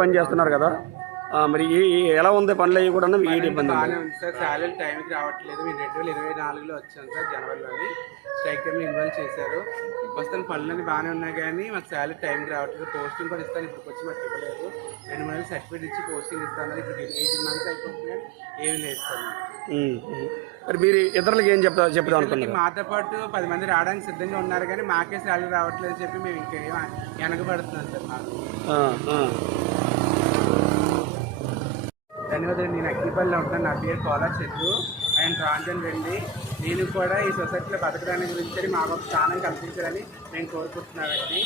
పని చేస్తున్నారు కదా, మరి ఎలా ఉంది పనులు అయ్యి కూడా ఇబ్బంది? బాగానే ఉంది సార్. శాలరీ టైంకి రావట్లేదు. మేము 2024లో వచ్చాం సార్, జనవరిలోని స్ట్రైక్ టైంలో ఇన్వాల్వ్ చేశారు. ప్రస్తుతం పనులన్నీ బాగానే ఉన్నాయి కానీ మాకు శాలరీ టైంకి రావట్లేదు. పోస్టింగ్ కూడా ఇస్తాను, ఇప్పుడు వచ్చి మాకు ఇవ్వలేదు. 2 నెలలు సర్టిఫికేట్ ఇచ్చి పోస్టింగ్ ఇస్తాను. ఇప్పుడు 18 మంత్స్ అయిపోతుంది కానీ ఏమి లేదు సార్. మరి మీరు ఇతరులకు ఏం చెప్తాం అనుకున్నారు? మాతో పాటు 10 మంది రావడానికి సిద్ధంగా ఉన్నారు కానీ మాకే శాలరీ రావట్లేదు చెప్పి మేము ఇంకేం వెనకబడుతున్నాం సార్. మాకు ధన్యవాదాలు. నేను అగ్గిపల్లిలో ఉంటాను. నా పేరు కోలా చెట్టు. ఆయన ట్రాన్స్జెండర్ అండి. నేను కూడా ఈ సొసైటీలో బతకడానికి గురించి మాకు ఒక స్థానం కల్పించాలని నేను కోరుకుంటున్నానండి.